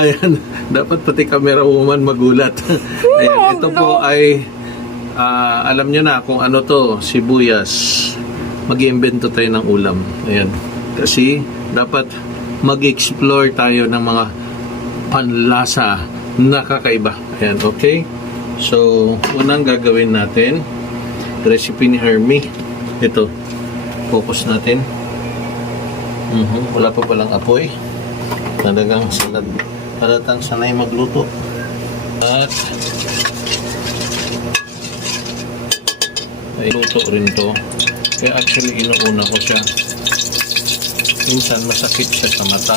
Ayan, dapat pati camera woman magulat. Ayan, ito po ay alam nyo na kung ano to, sibuyas. Mag-iimbento tayo ng ulam. Ayan, kasi dapat mag-explore tayo ng mga panlasa na kakaiba. Ayan, okay? So, unang gagawin natin, recipe ni Hermie. Ito, focus natin. Wala pa palang apoy. Talagang halatang sanay magluto. At ay luto rin to. Kaya actually inuuna ko siya. Minsan masakit siya sa mata.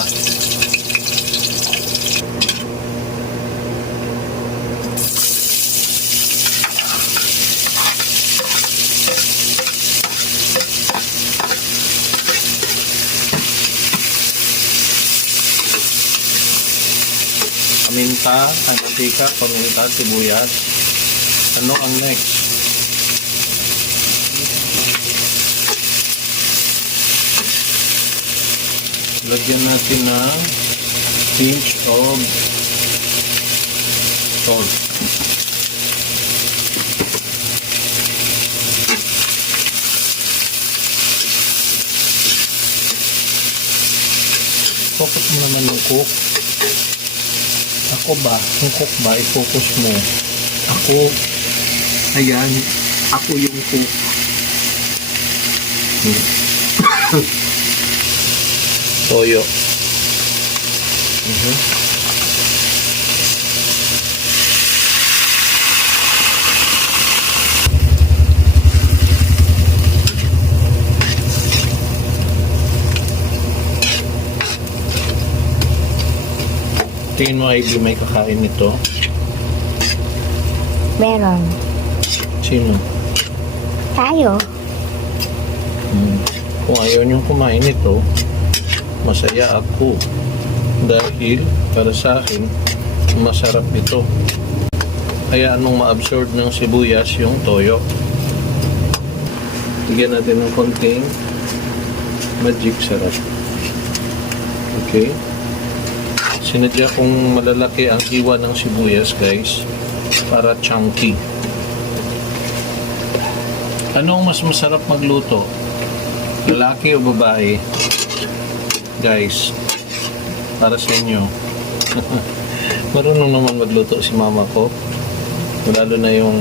Paminta, mantika, paminta, sibuyas. Ano ang next? Lagyan natin ng pinch of salt. Focus mo naman yung cook. Ako ba? Yung cook ba? I-focus mo. Ako. Ayan. Ako yung cook. Toyo. Tingin mo, Ivy, may kakain nito? Meron. Sino? Tayo. Kung ayaw niyong kumain nito, masaya ako. Dahil, para sa akin, masarap ito. Kaya anong ma-absorb ng sibuyas yung toyo. Bigyan natin ng konting magic sarap. Okay? Sinadya kong malalaki ang hiwa ng sibuyas, guys, para chunky. Anong mas masarap magluto? Lalaki o babae? Guys, para sa inyo. Marunong naman magluto si mama ko. Lalo na yung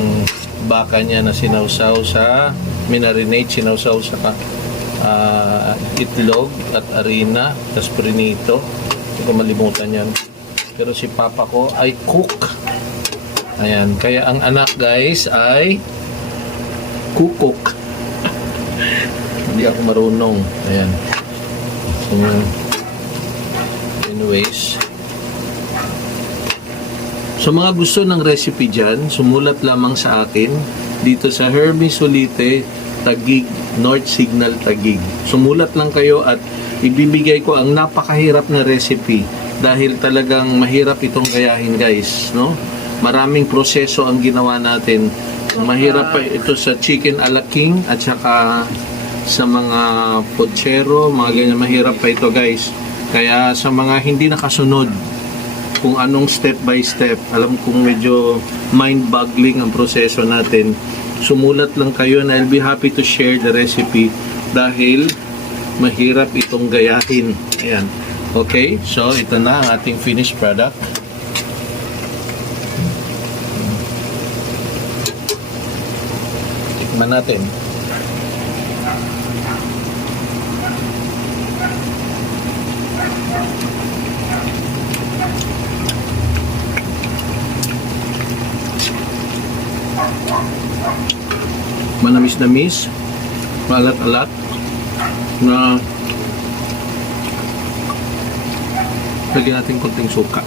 baka niya na sinawsaw sa minarinate, sinawsaw sa itlog at harina, tas prinito. Hindi ko malimutan yan. Pero si papa ko ay cook. Ayan. Kaya ang anak, guys, ay kukok. Hindi ako marunong. Ayan. So, anyways. So, mga gusto ng recipe dyan, sumulat lamang sa akin dito sa Hermie Solite, Taguig, North Signal, Taguig. Sumulat lang kayo at ibibigay ko ang napakahirap na recipe dahil talagang mahirap itong gayahin, guys, no? Maraming proseso ang ginawa natin. Mahirap pa ito sa chicken a la king at saka sa mga pochero, mga ganyan, mahirap pa ito, guys. Kaya sa mga hindi nakasunod kung anong step by step, alam kong medyo mind-boggling ang proseso natin, sumulat lang kayo and I'll be happy to share the recipe dahil mahirap itong gayahin. Ayan. Okay, so ito na ang ating finished product. Tikman natin. Manamis-namis, maalat-alat, na lagyan natin konting suka.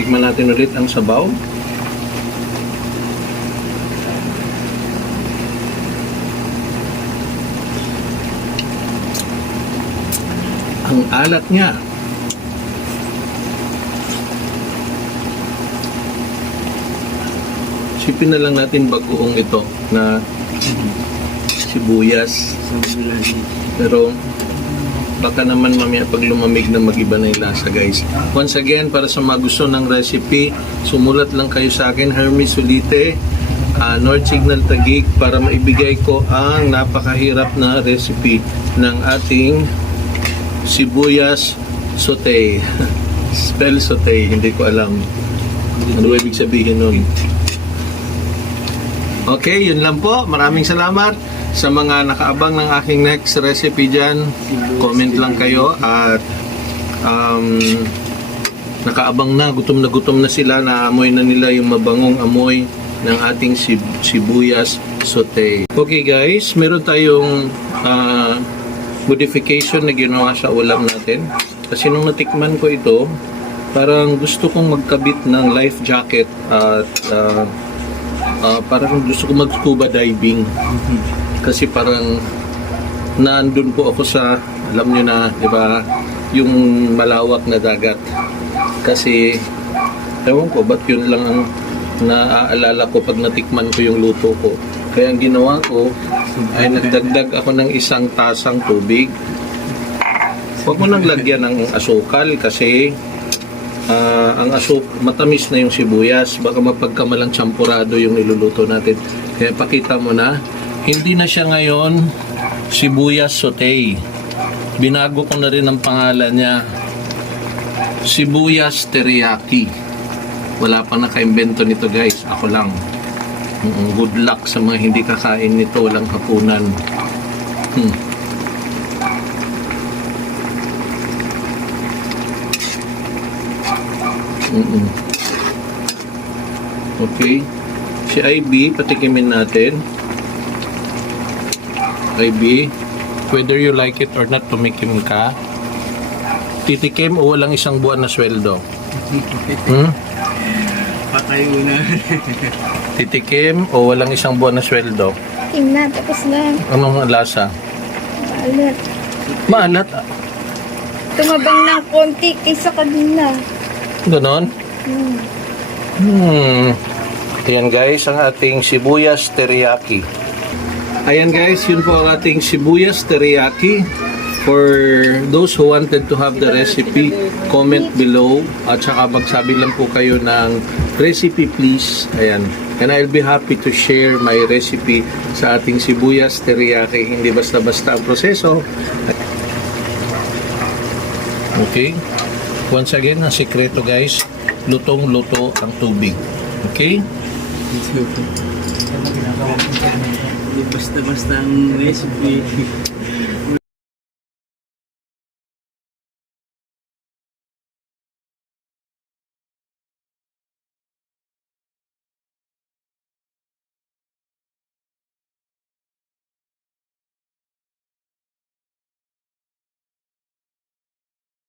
Tikman natin ulit ang sabaw. Ang alat niya. Sipin na lang natin bagoong ito na sibuyas. Pero baka naman mamaya pag lumamig na mag-iba na yung lasa, guys. Once again, para sa mga gusto ng recipe, sumulat lang kayo sa akin, Hermes Solite, North Signal Taguig, para maibigay ko ang napakahirap na recipe ng ating sibuyas sauté. Spell sauté, hindi ko alam. Ano ibig sabihin nun? Okay, yun lang po. Maraming salamat sa mga nakaabang ng aking next recipe dyan. Comment lang kayo at nakaabang na, gutom na sila, naamoy na nila yung mabangong amoy ng ating sibuyas sauté. Okay guys, meron tayong modification na ginawa sa ulam natin. Kasi nung natikman ko ito, parang gusto kong magkabit ng life jacket at parang gusto kong mag-scuba diving. Kasi parang nandun po ako sa, alam nyo na, di ba, yung malawak na dagat. Kasi, ewan ko, ba't yun lang ang naaalala ko pag natikman ko yung luto ko. Kaya ang ginawa ko ay nagdagdag ako ng isang tasang tubig. Huwag mo nang lagyan ng asukal kasi ang matamis na yung sibuyas, baka mapagkamalang champurado yung niluluto natin. Kaya pakita mo na, hindi na siya ngayon sibuyas sauté. Binago ko na rin ang pangalan niya, sibuyas teriyaki. Wala pang naka-invento nito guys, ako lang. Good luck sa mga hindi kakain nito, walang hapunan. Okay. Si IB, patikimin natin. IB, whether you like it or not, tumikim ka. Titikim o walang isang buwan na sweldo? Patay una. Titikim o walang isang buwan na sweldo? Tikim na, tapos na. Anong lasa? Maalat. Maalat. Tumabang ng konti kaysa kanina. Ganon? Ayan guys, ang ating sibuyas teriyaki. Ayan guys, yun po ang ating sibuyas teriyaki. For those who wanted to have the recipe, comment below at saka magsabi lang po kayo ng recipe please. Ayan. And I'll be happy to share my recipe sa ating sibuyas teriyaki. Hindi basta-basta ang proseso. Okay? Once again, ang sikreto guys, lutong-luto ang tubig. Okay? Hindi basta-basta ang recipe.